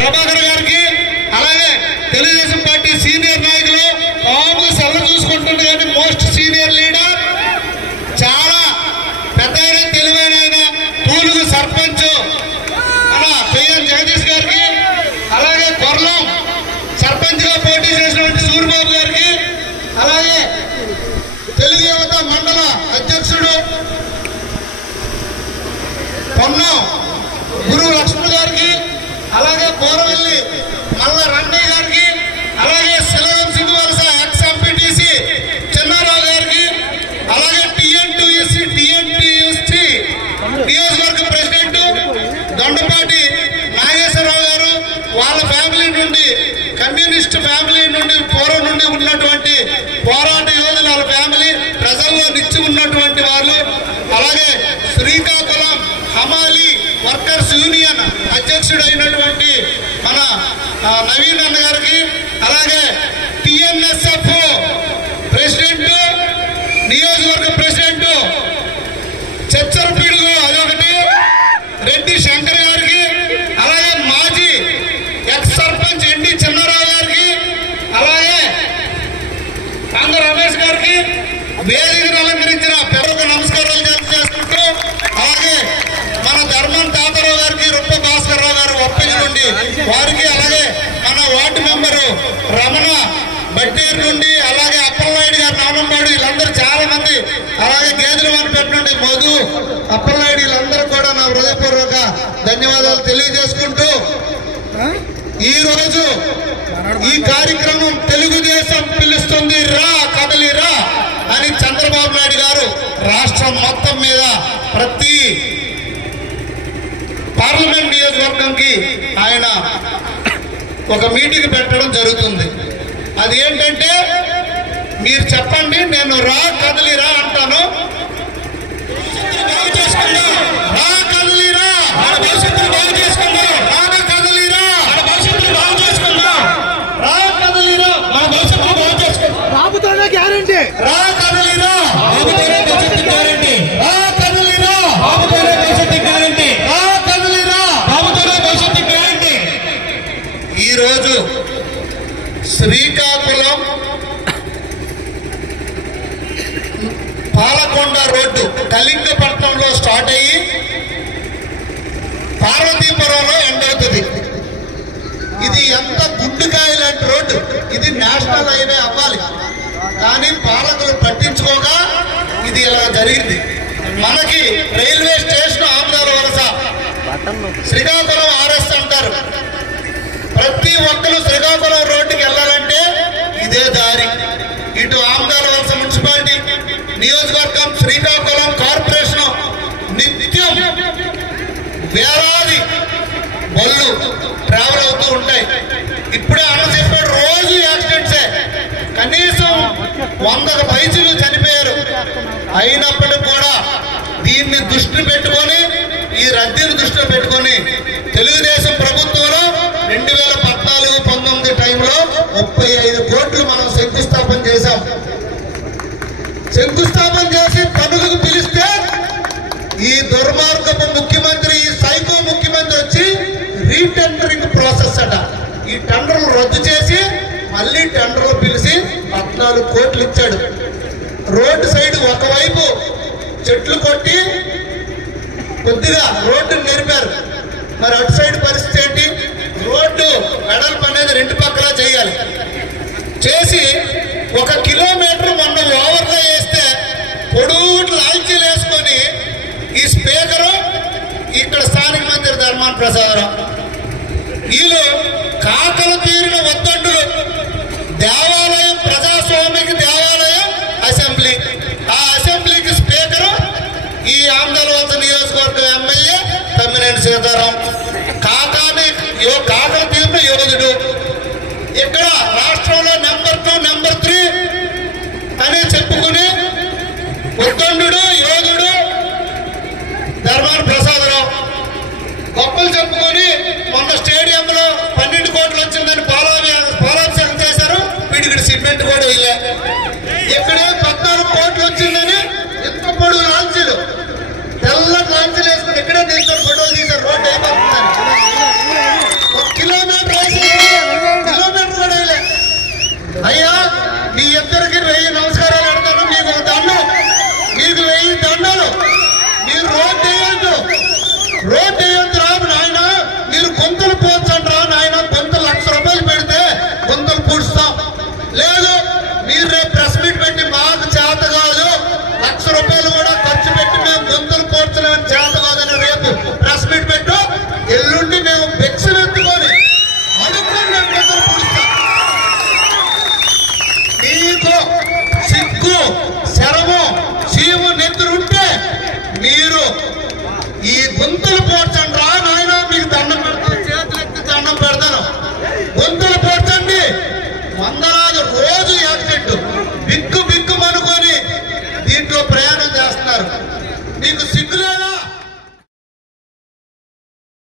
ప్రభాకర్ గారికి, అలాగే Telugu Desam party senior నాయకులు కాము సెల్ల చూసుకుంటుంది కానీ మోస్ట్ సీనియర్ లీడర్, చాలా పెద్ద తెలివైన తూలుగు సర్పంచ్ మన పిఎన్ జగదీష్ గారికి, అలాగే కొర్లం సర్పంచ్ గా పోటీ చేసినటువంటి సూర్యబాబు గారికి, అలాగే తెలుగు యువత మండల అధ్యక్షుడు పొన్నం గురు లక్ష్మణ్ గారికి, అలాగే బోరవెల్లి మల్ల రంగయ్య గారికి, అలాగే శిలగం సింధువలస ఎక్స్ ఎంపీటీసీ చిన్నారావు గారికి, అలాగే టీఎన్టీయూసీ నియోజకవర్గ ప్రెసిడెంట్ దొండపాటి నాగేశ్వరరావు గారు, వాళ్ళ ఫ్యామిలీ నుండి కమ్యూనిస్ట్ ఫ్యామిలీ నుండి పూర్వం నుండి ఉన్నటువంటి పోరాట యోధుల వాళ్ళ ఫ్యామిలీ ప్రజల్లో నిచ్చి ఉన్నటువంటి వాళ్ళు, అలాగే శ్రీకాకుళం హమాలి వర్కర్స్ యూనియన్ అధ్యక్షుడైనటువంటి మన నవీన్ అన్న గారికి, అలాగే టిఎన్ఎస్ఎఫ్ ప్రెసిడెంట్ నియోజకవర్గ ప్రెసిడెంట్ చచ్చరపీడుగు అదొకటి రెడ్డి శంకర్ గారికి, అలాగే మాజీ ఎక్స్ సర్పంచ్ ఎండి చిన్నారావు గారికి, అలాగే కాంగ రమేష్ గారికి వేదికను అలంకరించిన పెద్దలకు నమస్కారాలు చేసుకుంటూ, అలాగే మన ధర్మన్ తాతారావు గారికి, రుప్ప భాస్కర్ రావు గారు ఒప్పిక నుండి వారికి, అలాగే మన వార్డు మెంబరు రమణ బట్టేరు నుండి, అలాగే అప్పలనాయుడు గారు నామంబాడు, వీళ్ళందరూ చాలా మంది, అలాగే గేదెల వనపేట నుండి మధు అప్పలనాయుడు, వీళ్ళందరూ కూడా నా హృదయపూర్వక ధన్యవాదాలు తెలియజేసుకుంటూ, ఈ రోజు ఈ కార్యక్రమం తెలుగుదేశం పిలుస్తుంది రా కదలిరా అని చంద్రబాబు నాయుడు గారు రాష్ట్రం మొత్తం మీద ప్రతి పార్లమెంట్ నియోజకవర్గంకి ఆయన ఒక మీటింగ్ పెట్టడం జరుగుతుంది. అది ఏంటంటే, మీరు చెప్పండి, నేను రా కదలిరా అంటాను, బాగు చేసుకుందాం, రా కదలిరా, మన భవిష్యత్తును బాగు చేసుకుందాం, రా కదలిరా, మన భవిష్యత్తును బాగు చేసుకుందాం, రా కదలిరా, మన భవిష్యత్తును బాగు చేసుకుందాం, బాబుతోనే గ్యారెంటీ, రా కదలిరా, బాబుతోనే భవిష్యత్తు గ్యారెంటీ, రా కదలిరా, బాబుతోనే భవిష్యత్తు గ్యారెంటీ, రా కదలిరా, బాబుతోనే భవిష్యత్తు గ్యారెంటీ. ఈరోజు శ్రీకాకుళం పాలకొండ రోడ్డు కళింగపట్నంలో స్టార్ట్ అయ్యి పార్వతీపురంలో ఎండ్ అవుతుంది. ఇది ఎంత గుడ్డుకాయ లాంటి రోడ్డు, ఇది నేషనల్ హైవే అవ్వాలి, కానీ పాలకులు పట్టించుకోగా ఇది ఇలా జరిగింది. మనకి రైల్వే స్టేషన్ ఆమదాల వలస, శ్రీకాకుళం ఆర్ఎస్ అంటారు. ప్రతి ఒక్కరు శ్రీకాకుళం రోడ్డుకి వెళ్ళాలంటే ఇదే దారి. ఇటు ఆమదాల వలస మున్సిపాలిటీ నియోజకవర్గం, శ్రీకాకుళం కార్పొరేషన్ నిత్యం వేలాది బళ్ళు ట్రావెల్ అవుతూ ఉంటాయి. ఇప్పుడే అన్న చెప్పాడు, రోజు యాక్సిడెంట్సే, కనీసం 100 పైసలు చనిపోయారు. అయినప్పటికీ కూడా దీన్ని దృష్టి పెట్టుకొని, ఈ రద్దీని దృష్టిలో పెట్టుకొని తెలుగుదేశం ప్రభుత్వంలో 2014-19 టైంలో 35 కోట్లు మనం శంకుస్థాపన చేశాం. శంకుస్థాపన చేసి పనులకు పిలిస్తే ఈ దుర్మార్గపు ముఖ్యమంత్రి, ఈ సైకో ముఖ్యమంత్రి వచ్చి రీటెండరింగ్ ప్రాసెస్ అట, ఈ టెండర్లు రద్దు చేసి మళ్ళీ టెండర్లు పిలిచి 14 కోట్లు ఇచ్చాడు. రోడ్డు సైడ్ ఒకవైపు చెట్లు కొట్టి కొద్దిగా రోడ్డు నెరిపారు. మరి అటు సైడ్ పరిస్థితి ఏంటి? రోడ్డు వెడల్పు అనేది 2 పక్కలా చేయాలి. చేసి 1 కిలోమీటర్ మొన్న ఓవర్లో వేస్తే పొడుగుట్లు లాల్చీలు వేసుకొని ఈ స్పీకరు, ఇక్కడ స్థానిక మంత్రి ధర్మాన ప్రసాదరావు, వీళ్ళు కాకలు తీరిన ఒత్తండులు. దేవాలయం, ప్రజాస్వామిక దేవాలయం అసెంబ్లీ, ఆ అసెంబ్లీకి స్పీకరు ఈ ఆమదాల వలస నియోజకవర్గం ఎమ్మెల్యే తమ్మినేని సీతారాం. కాకలు తీరిన యోధుడు. ఇక్కడ రాష్ట్రంలో నెంబర్ 2, నెంబర్ 3 అని చెప్పుకుని ఉత్తండు యోధుడు ధర్మాన ప్రసాదరావు గొప్పలు చెప్పుకొని మొన్న స్టేడియంలో 12 కోట్లు వచ్చిందని పాలాభిషేకం చేశారు. వీడికి సిమెంట్ కూడా వెళ్ళా. ఇక్కడే 14 కోట్లు వచ్చిందని ఎంత పొడుగు లాంచీలు, తెల్ల లాంచీలు వేసుకుని ఇక్కడే తీశారు, ఫోటోలు తీశారు. రోడ్డు అయిపోతుందని 1 కిలోమీటర్ గొంతులు పోడ్చ